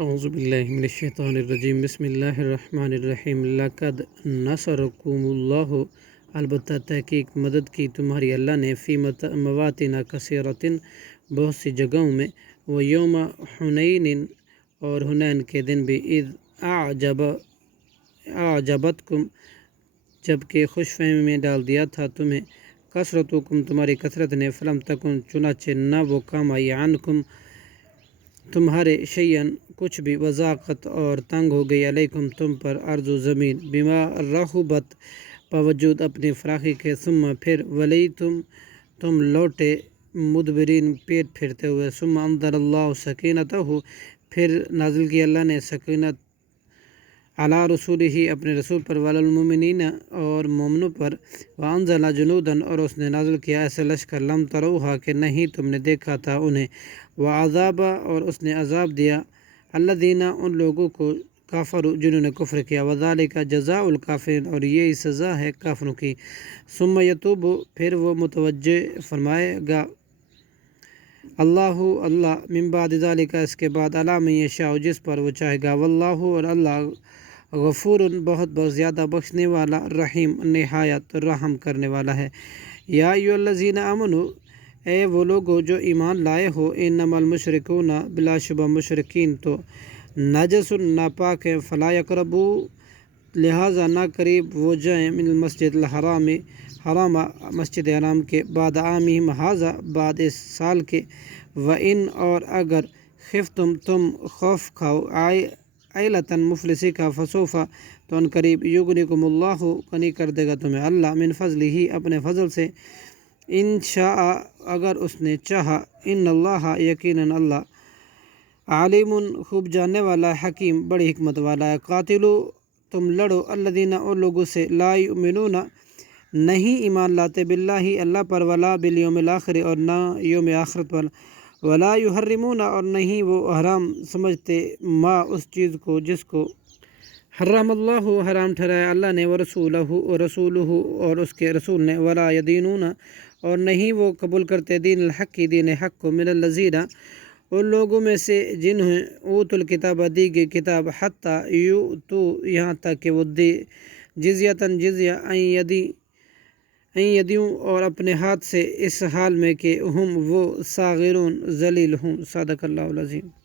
اعوذ باللہ من الشیطان الرجیم بسم اللہ الرحمن الرحیم لقد نصرکم اللہ البتہ تحقیق مدد کی تمہاری اللہ نے فی مواطن کثیرۃ بہت سی جگہوں میں و یوم حنین اور حنین کے دن بھی اذ اعجبتکم جب کہ خوش فہمی میں ڈال دیا تھا تمہیں کثرتکم تمہاری کثرت نے فلم تکن چنانچہ نہ وہ کام آئی عنکم تمہارے شیئن کچھ بھی وضاقت اور تنگ ہو گئی علیکم تم پر ارض و زمین بما رحبت باوجود اپنی فراخی کے ثم پھر ولیتم تم لوٹے مدبرین پیٹ پھرتے ہوئے ثم انزل اللہ سکینتہ پھر نازل کی اللہ نے سکینت علی رسول ہی اپنے رسول پر وعلی المؤمنین اور مومنوں پر وانزل جنوداً اور اس نے نازل کیا ایسے لشکر لم تروہا کہ نہیں تم نے دیکھا تھا انہیں وعذاب اور اس نے عذاب دیا الذین ان لوگوں کو کافروا جنہوں نے کفر کیا وذالک جزاء الکافرین اور یہی سزا ہے کافروں کی ثم یتوب پھر وہ متوجہ فرمائے گا اللہ من بعد ذالک اس کے بعد علی من یشاء جس پر وہ چاہے گا واللہ اور اللہ غفور بہت زیادہ بخشنے والا رحیم نہایت رحم کرنے والا ہے یا ایھا الذین آمنوا اے وہ لوگو جو ایمان لائے ہو انما المشرکون بلا شبہ مشرکین تو نجس ناپاک ہیں فلا یقربوا لہٰذا نہ قریب وہ جائیں من المسجد حرام مسجد حرام کے بعد عامہم ھذا بعد اس سال کے وَإِنْ اور اگر خفتم تم خوف کھاؤ عیلتاً مفلسی کا فسوف تو ان قریب یغنیکم اللہ غنی کر دے گا تمہیں اللہ من فضلہ ہی اپنے فضل سے ان شاء اگر اس نے چاہا ان اللہ یقیناً اللہ عالم خوب جاننے والا حکیم بڑی حکمت والا ہے قاتلو تم لڑو الذین اور لوگوں سے لا یؤمنون نہیں ایمان لاتے باللہ اللہ پر ولا بالیوم الآخر اور نہ یوم آخرت پر ولا یحرمون اور نہیں وہ حرام سمجھتے ما اس چیز کو جس کو حرم اللہ حرام ٹھہرایا اللہ نے ورسولہ اور رسولہ اور اس کے رسول نے ولا یدینون اور نہیں وہ قبول کرتے دین الحق کی دین حق کو من الذین ان لوگوں میں سے جنہیں اوت الکتاب دی گئی کتاب حتیٰ یؤتو یہاں تک کہ وہ دے جزیتاً جزیہ یدیوں اور اپنے ہاتھ سے اس حال میں کہ ہم وہ صاغرون ذلیل ہوں صدق اللہ العظیم.